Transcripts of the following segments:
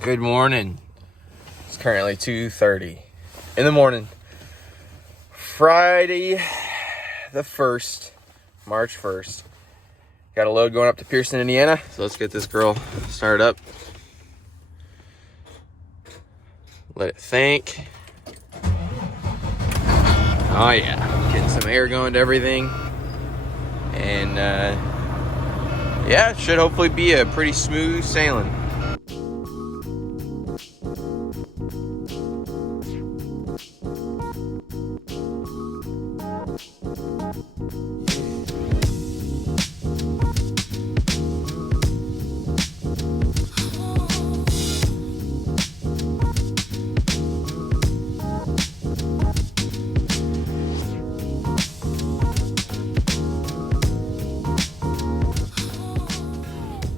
Good morning. It's currently 2:30 in the morning. Friday the 1st, March 1st. Got a load going up to Pearson, Indiana. So let's get this girl started up. Let it think. Oh yeah, getting some air going to everything. And yeah, it should hopefully be a pretty smooth sailing.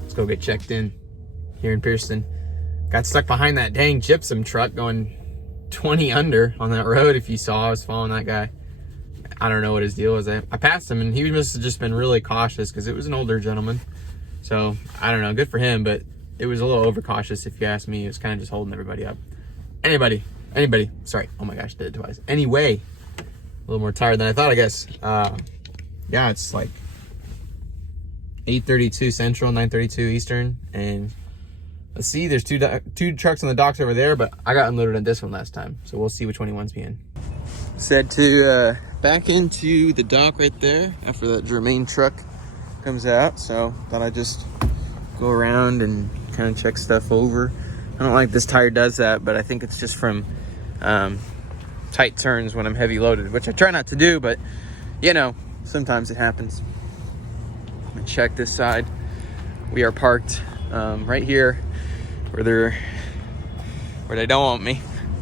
Let's go get checked in here in Pearson. Got stuck behind that dang gypsum truck going 20 under on that road. If you saw, I was following that guy. I don't know what his deal was. I passed him and he must have just been really cautious because it was an older gentleman. So I don't know, good for him, but it was a little overcautious if you ask me. It was kind of just holding everybody up. Anybody, sorry. Oh my gosh, did it twice. Anyway, a little more tired than I thought, I guess. Yeah, it's like 8:32 Central, 9:32 Eastern, and let's see, there's two trucks on the docks over there, but I got unloaded on this one last time, so we'll see which one he wants me in. Said to back into the dock right there after that Germain truck comes out, so thought I'd just go around and kind of check stuff over. I don't like this tire does that, but I think it's just from tight turns when I'm heavy loaded, which I try not to do, but you know, sometimes it happens. Check this side. We are parked right here where they don't want me,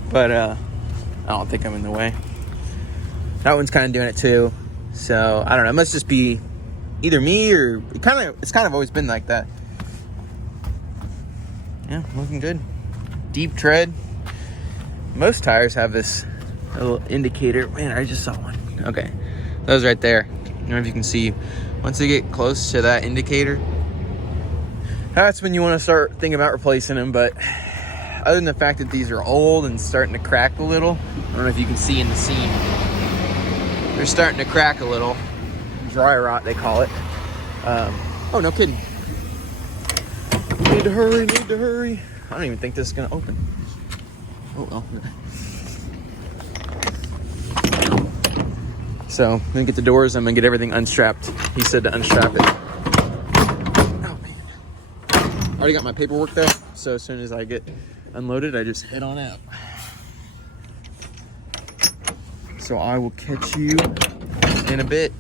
but I don't think I'm in the way. That one's kind of doing it too, so I don't know. It must just be either me or it's kind of always been like that. Yeah, looking good. Deep tread. Most tires have this little indicator. Man, I just saw one. Okay, those right there. I don't know if you can see. Once they get close to that indicator, that's when you want to start thinking about replacing them. But other than the fact that these are old and starting to crack a little, I don't know if you can see in the seam, they're starting to crack a little. Dry rot, they call it. Oh, no kidding. Need to hurry. I don't even think this is going to open. Oh, well. So I'm gonna get the doors, I'm gonna get everything unstrapped. He said to unstrap it. Oh man. Already got my paperwork there, so as soon as I get unloaded, I just head on out. So I will catch you in a bit.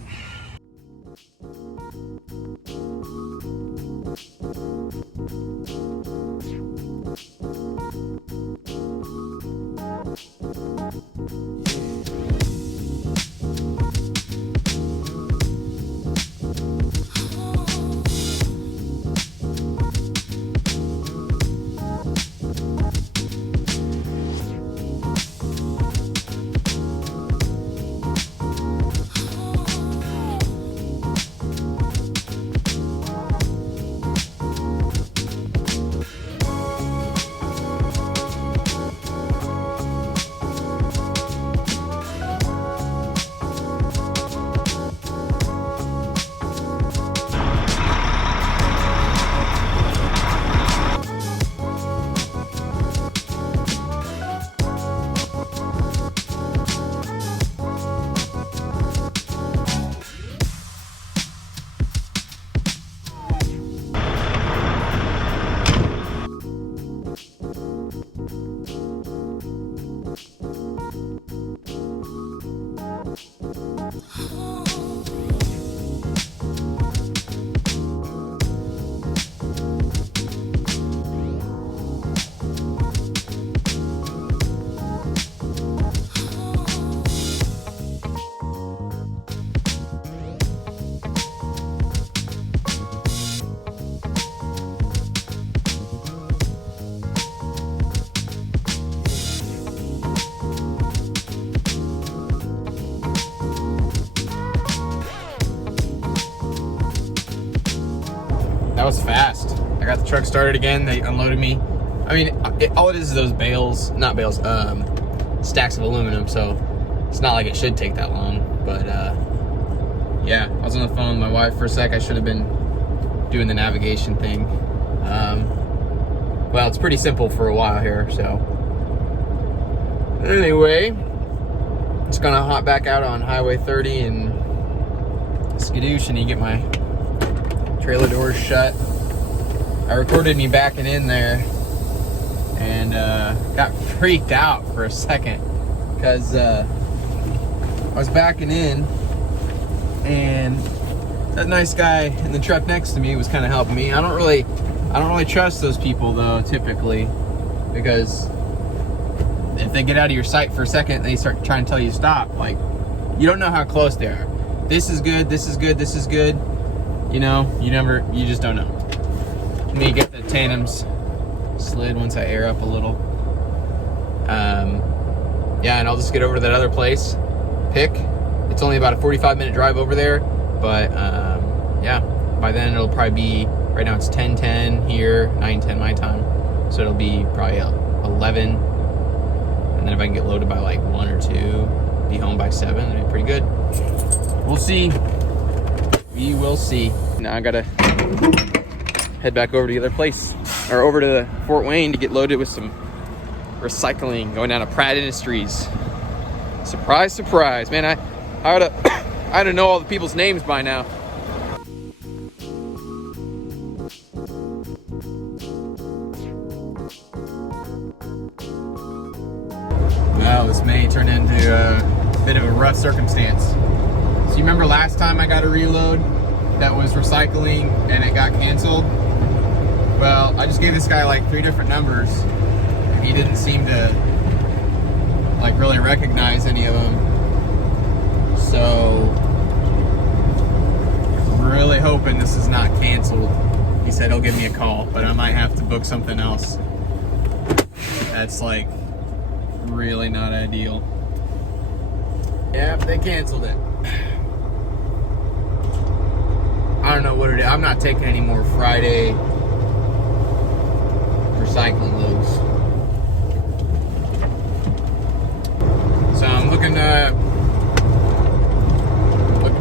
That was fast. I got the truck started again. They unloaded me. I mean, all it is those bales, not bales, stacks of aluminum, so it's not like it should take that long. But yeah, I was on the phone with my wife for a sec. I should have been doing the navigation thing. Well, it's pretty simple for a while here, so anyway, just gonna hop back out on Highway 30 and skadoosh and get my trailer doors shut. I recorded me backing in there and got freaked out for a second because I was backing in and that nice guy in the truck next to me was kind of helping me. I don't really trust those people though, typically, because if they get out of your sight for a second, they start trying to tell you to stop. Like, you don't know how close they are. This is good, this is good, this is good. You know, you just don't know. Let me get the tandems slid once I air up a little. Yeah, and I'll just get over to that other place, pick. It's only about a 45-minute drive over there, but yeah, by then it'll probably be, right now it's 10:10 here, 9:10 my time, so it'll be probably 11, and then if I can get loaded by like 1 or 2, be home by 7, it'll be pretty good. We'll see. We will see. Now I gotta head back over to the other place, or over to Fort Wayne to get loaded with some recycling, going down to Pratt Industries. Surprise, surprise. Man, I ought to know all the people's names by now. Well, this may turn into a bit of a rough circumstance. So you remember last time I got a reload that was recycling and it got canceled? Well, I just gave this guy like 3 different numbers and he didn't seem to like really recognize any of them. So, really hoping this is not canceled. He said he'll give me a call, but I might have to book something else. That's like really not ideal. Yeah, they canceled it. I don't know what it is. I'm not taking any more Friday recycling loads. So I'm looking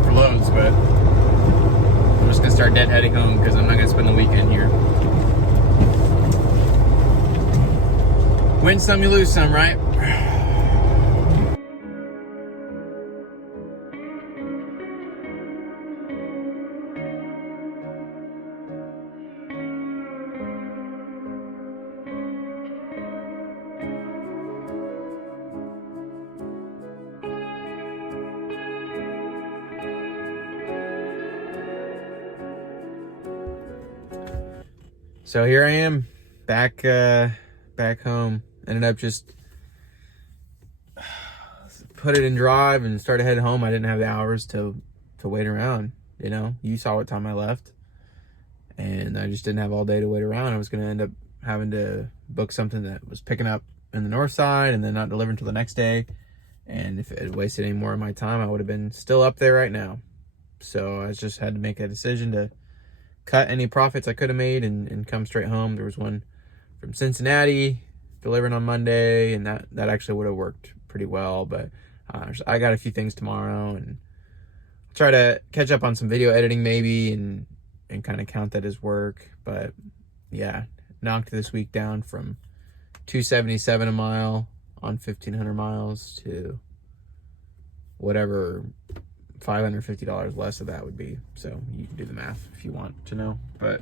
for loads, but I'm just gonna start deadheading home because I'm not gonna spend the weekend here. Win some, you lose some, right? So here I am, back home. Ended up just put it in drive and started heading home. I didn't have the hours to wait around. You know, you saw what time I left, and I just didn't have all day to wait around. I was gonna end up having to book something that was picking up in the north side and then not deliver until the next day. And if it had wasted any more of my time, I would have been still up there right now. So I just had to make a decision to cut any profits I could have made and come straight home. There was one from Cincinnati delivering on Monday, and that actually would have worked pretty well, but I got a few things tomorrow, and I'll try to catch up on some video editing maybe and kind of count that as work. But yeah, knocked this week down from $277 a mile on 1,500 miles to whatever $550 less of that would be. So you can do the math if you want to know. But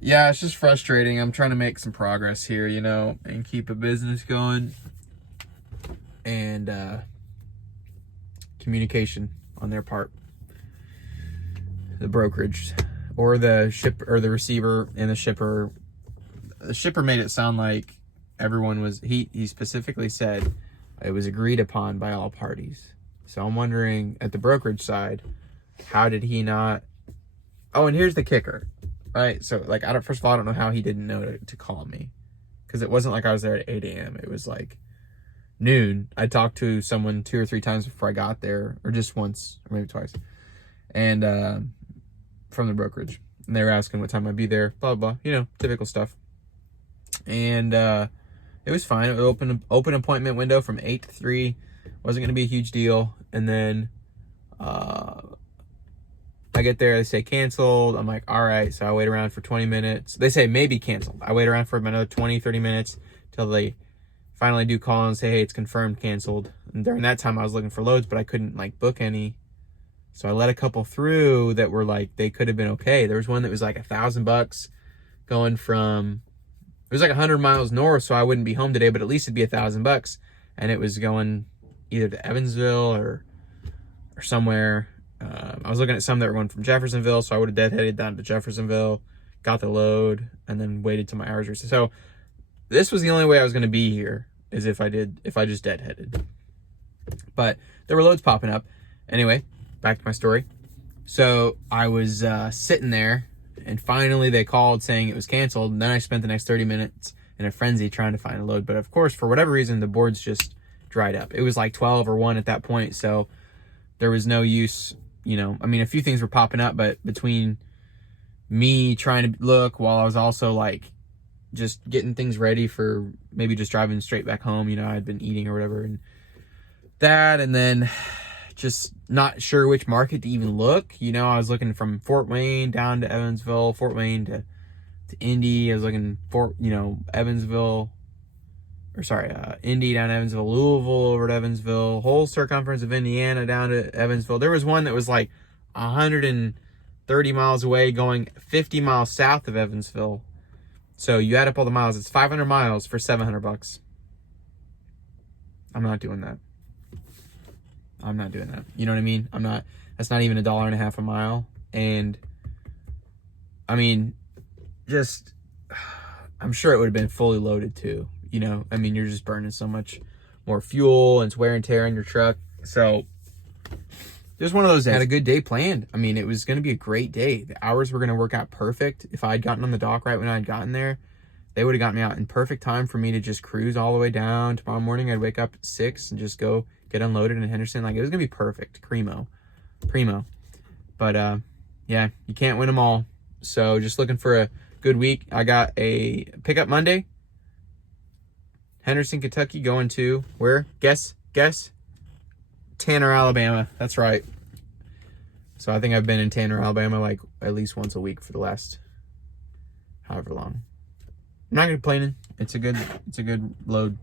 yeah, it's just frustrating. I'm trying to make some progress here, you know, and keep a business going. And communication on their part. The brokerage or the ship or the receiver and the shipper. The shipper made it sound like everyone was, he specifically said it was agreed upon by all parties. So I'm wondering at the brokerage side, how did he not? Oh, and here's the kicker, right? So like, first of all, I don't know how he didn't know to call me, because it wasn't like I was there at 8 a.m. It was like noon. I talked to someone 2 or 3 times before I got there, or just once, or maybe twice. And from the brokerage, and they were asking what time I'd be there, blah, blah, blah, you know, typical stuff. And it was fine. It was open appointment window from 8 to 3. Wasn't going to be a huge deal. And then I get there, they say canceled. I'm like, all right. So I wait around for 20 minutes. They say maybe canceled. I wait around for another 20, 30 minutes till they finally do call and say, hey, it's confirmed canceled. And during that time I was looking for loads, but I couldn't like book any. So I let a couple through that were like, they could have been okay. There was one that was like $1,000 going from, it was like 100 miles north, so I wouldn't be home today, but at least it'd be $1,000. And it was going either to Evansville or somewhere. I was looking at some that were going from Jeffersonville, so I would have deadheaded down to Jeffersonville, got the load, and then waited till my hours were. So this was the only way I was going to be here, is if I just deadheaded. But there were loads popping up. Anyway, back to my story. So I was sitting there, and finally they called saying it was canceled. And then I spent the next 30 minutes in a frenzy trying to find a load. But of course, for whatever reason, the boards just dried up. It was like 12 or 1 at that point, so there was no use. You know, I mean, a few things were popping up, but between me trying to look while I was also like just getting things ready for maybe just driving straight back home, you know, I'd been eating or whatever, and that, and then just not sure which market to even look. You know, I was looking from Fort Wayne down to Evansville, Fort Wayne to Indy. I was looking for, you know, Indy down to Evansville, Louisville over to Evansville, whole circumference of Indiana down to Evansville. There was one that was like 130 miles away going 50 miles south of Evansville. So you add up all the miles, it's 500 miles for $700. I'm not doing that. You know what I mean? That's not even $1.50 a mile. And I mean, just, I'm sure it would have been fully loaded too. You know, I mean, you're just burning so much more fuel, and it's wear and tear on your truck. So just one of those days. I had a good day planned. I mean, it was going to be a great day. The hours were going to work out perfect. If I had gotten on the dock right when I had gotten there, they would have got me out in perfect time for me to just cruise all the way down. Tomorrow morning, I'd wake up at 6 and just go get unloaded in Henderson. Like, it was going to be perfect. Primo. But, yeah, you can't win them all. So just looking for a good week. I got a pickup Monday. Henderson, Kentucky, going to where? Guess. Tanner, Alabama. That's right. So I think I've been in Tanner, Alabama, like at least once a week for the last however long. I'm not complaining. It's a good load.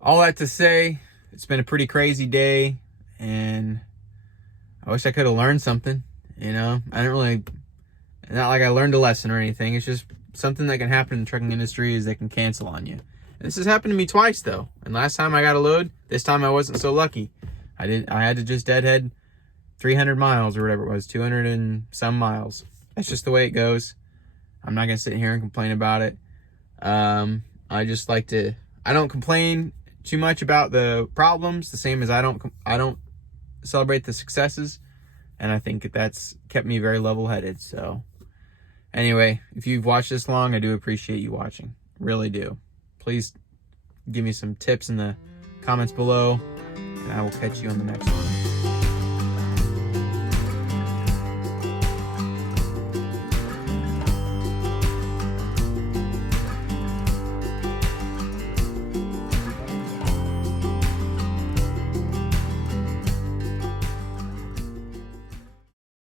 All that to say, it's been a pretty crazy day, and I wish I could have learned something. You know, not like I learned a lesson or anything. It's just something that can happen in the trucking industry is they can cancel on you. This has happened to me twice though. And last time I got a load, this time I wasn't so lucky. I had to just deadhead 300 miles or whatever it was, 200 and some miles. That's just the way it goes. I'm not going to sit here and complain about it. I just like to, I don't complain too much about the problems, the same as I don't celebrate the successes. And I think that's kept me very level-headed. So anyway, if you've watched this long, I do appreciate you watching. Really do. Please give me some tips in the comments below, and I will catch you on the next one.